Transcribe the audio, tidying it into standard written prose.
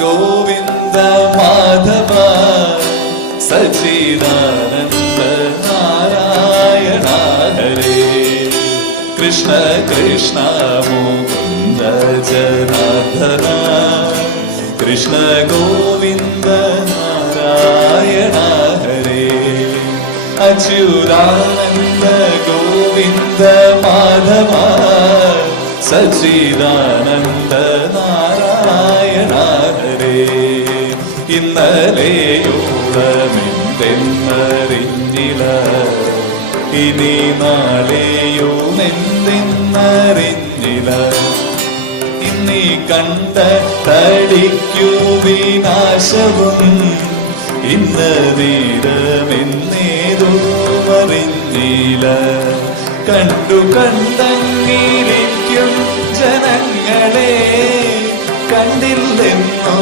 ഗോവിന്ദ മാധവ സച്ചിദാനന്ദ നാരായണ ഹരേ കൃഷ്ണ കൃഷ്ണ മുകുന്ദ ജനാർദ്ദന കൃഷ്ണ ഗോവിന്ദ നാരായണ ഹരേ അച്യുതാനന്ദ ഗോവിന്ദ മാധവ സച്ചിദാനന്ദ നാരായണ ഹരേ ഇന്നലെയോളമെന്തെന്നറിഞ്ഞില്ല ഇനി നാളെയോ എന്തെന്നറിഞ്ഞില്ല ഇന്നീ കണ്ട തടിക്കു വിനാശവും ഇന്ന് വീരമെന്നേതും അറിഞ്ഞില്ല കണ്ടു കണ്ടങ്ങിരിക്കും ജനങ്ങളെ കണ്ടില്ലെന്നോ